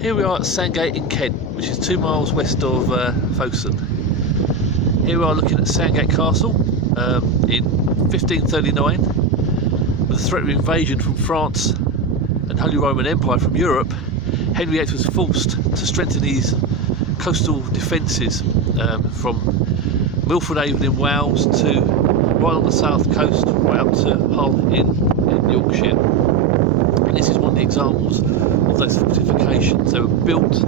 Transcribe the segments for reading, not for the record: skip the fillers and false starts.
Here we are at Sandgate in Kent, which is 2 miles west of Folkestone. Here we are looking at Sandgate Castle in 1539. With the threat of invasion from France and Holy Roman Empire from Europe, Henry VIII was forced to strengthen his coastal defences from Milford Haven in Wales to right on the south coast, right up to Hull in Yorkshire. And this is one of the examples of those fortifications. They were built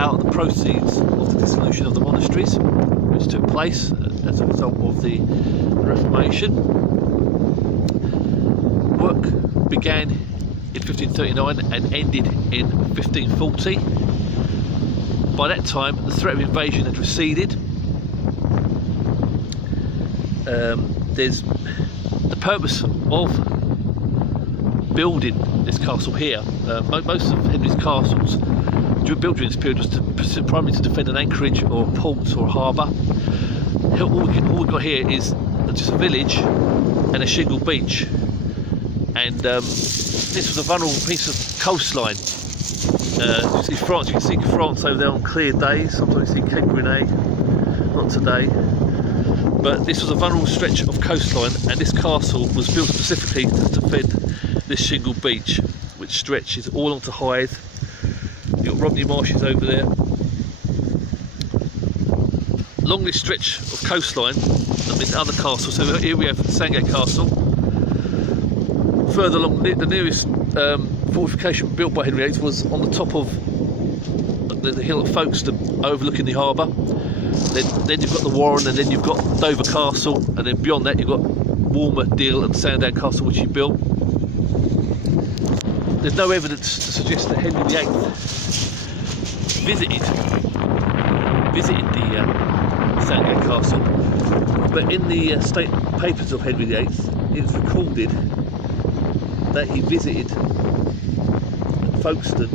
out of the proceeds of the dissolution of the monasteries, which took place as a result of the Reformation. Work began in 1539 and ended in 1540. By that time, the threat of invasion had receded. There's the purpose of building this castle here. Most of Henry's castles built during this period was primarily to defend an anchorage or a port or a harbour. All we've got here is just a village and a shingle beach, and this was a vulnerable piece of coastline. You see France, you can see France over there on clear days. Sometimes you see Cape Grenade, not today. But this was a vulnerable stretch of coastline, and this castle was built specifically to defend this shingle beach, which stretches all onto Hythe. You've got Romney Marshes over there. Along this stretch of coastline, I mean other castles, so here we have Sandgate Castle. Further along, the nearest fortification built by Henry VIII was on the top of the hill at Folkestone, overlooking the harbour. Then you've got the Warren, and then you've got Dover Castle, and then beyond that you've got Deal and Sandown Castle, which he built. There's no evidence to suggest that Henry VIII visited the Sandgate Castle, but in the state papers of Henry VIII it's recorded that he visited Folkestone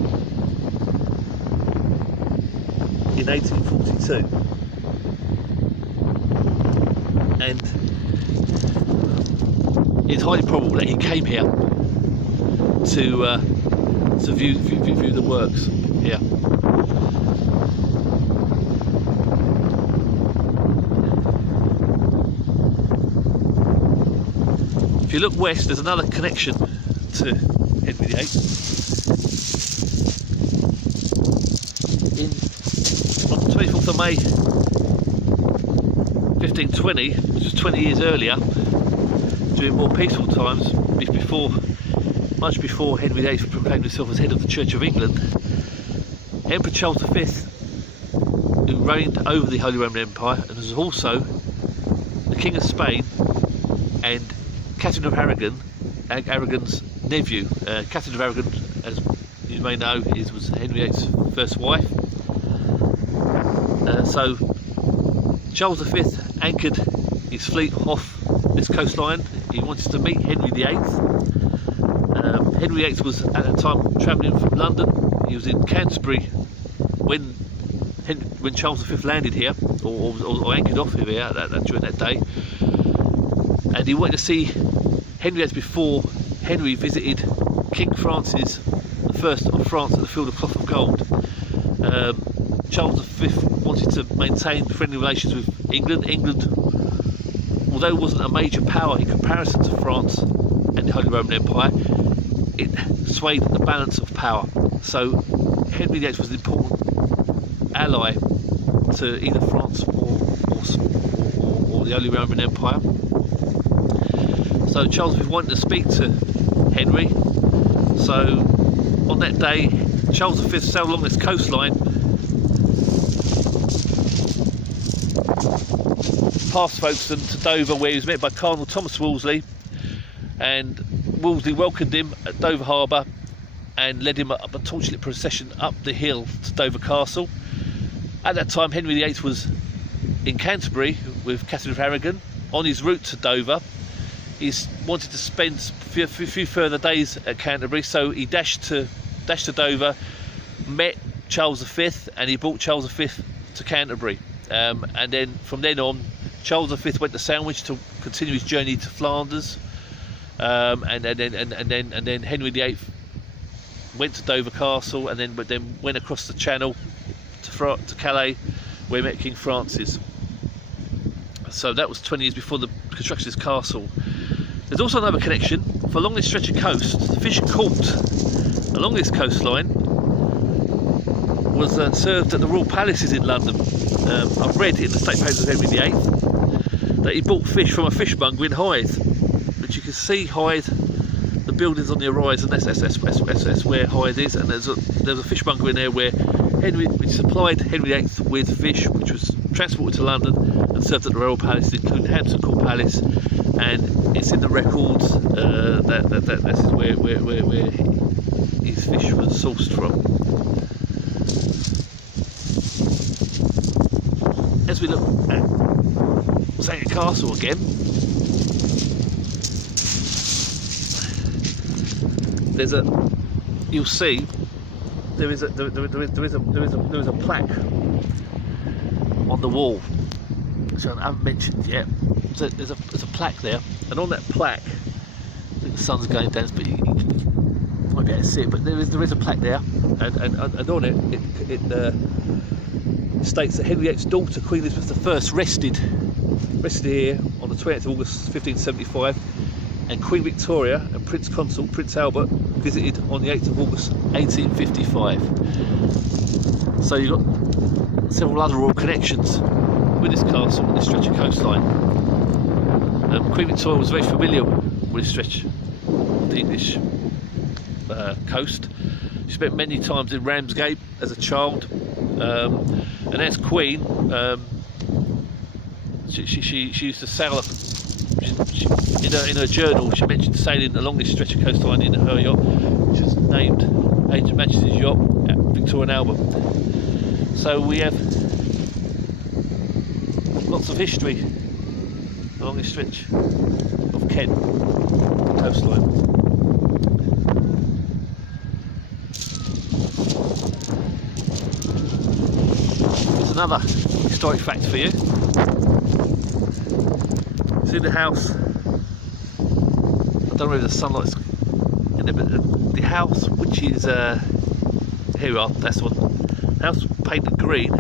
in 1842, and it's highly probable that he came here to view the works here. If you look west, there's another connection to Henry VIII. On the 24th of May 1520, which was 20 years earlier, during more peaceful times, much before Henry VIII proclaimed himself as head of the Church of England, Emperor Charles V, who reigned over the Holy Roman Empire and was also the King of Spain and Catherine of Aragon's nephew. Catherine of Aragon, as you may know, was Henry VIII's first wife. So Charles V anchored his fleet off this coastline. He wanted to meet Henry VIII. Henry VIII was at the time travelling from London. He was in Canterbury when Charles V landed here, or anchored off here during that day. And he wanted to see Henry VIII before Henry visited King Francis I of France at the Field of Cloth of Gold. Charles V wanted to maintain friendly relations with England. England, although it wasn't a major power in comparison to France and the Holy Roman Empire, it swayed the balance of power. So Henry VIII was an important ally to either France or the Holy Roman Empire. So Charles V wanted to speak to Henry. So on that day, Charles V sailed along this coastline, past Folkestone to Dover, where he was met by Cardinal Thomas Wolsey, and Wolsey welcomed him at Dover Harbour and led him up a torchlit procession up the hill to Dover Castle. At that time, Henry VIII was in Canterbury with Catherine of Aragon. On his route to Dover, he wanted to spend a few further days at Canterbury, so he dashed to Dover, met Charles V, and he brought Charles V to Canterbury. And then from then on, Charles V went to Sandwich to continue his journey to Flanders, and then Henry VIII went to Dover Castle, and then went across the Channel to Calais, where he met King Francis. So that was 20 years before the construction of this castle. There's also another connection. For along this stretch of coast, the fish caught along this coastline was served at the royal palaces in London. I've read in the state papers of Henry VIII that he bought fish from a fishmonger in Hythe, which you can see Hythe, the buildings on the horizon. That's where Hythe is, and there's a fishmonger in there which supplied Henry VIII with fish, which was transported to London and served at the royal palaces, including Hampton Court Palace. And it's in the records that this is where his fish was sourced from. As we look at Sandgate Castle again, you'll see there is a plaque on the wall, which I haven't mentioned yet. So there's a plaque there, and on that plaque, I think the sun's going down, but you might be able to see it. But there is a plaque there, and on it states that Henry VIII's daughter, Queen Elizabeth I, rested here on the 28th of August 1575, and Queen Victoria and Prince Consort Prince Albert visited on the 8th of August 1855. So you've got several other royal connections with this castle and this stretch of coastline. Queen Victoria was very familiar with this stretch of the English coast. She spent many times in Ramsgate as a child, and as Queen, she used to sail. In her journal, she mentioned sailing along this stretch of coastline in her yacht, which is named Her Majesty's Yacht at Victoria and Albert. So we have lots of history along this stretch of Kent coastline. There's another historic fact for you. See the house, I don't know if the sunlight's in there, but the house, which is here we are, that's the one, house painted green,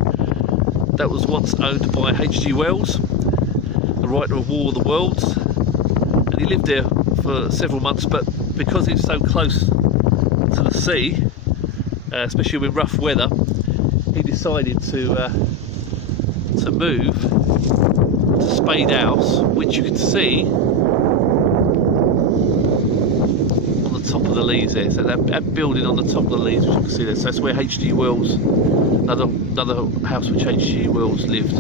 that was once owned by H.G. Wells, the writer of War of the Worlds, and he lived there for several months. But because it's so close to the sea, especially with rough weather, he decided to move to Spade House, which you can see on the top of the leaves there. So that building on the top of the leaves, which you can see there. So that's where H.G. Wells, another house which H.G. Wells lived.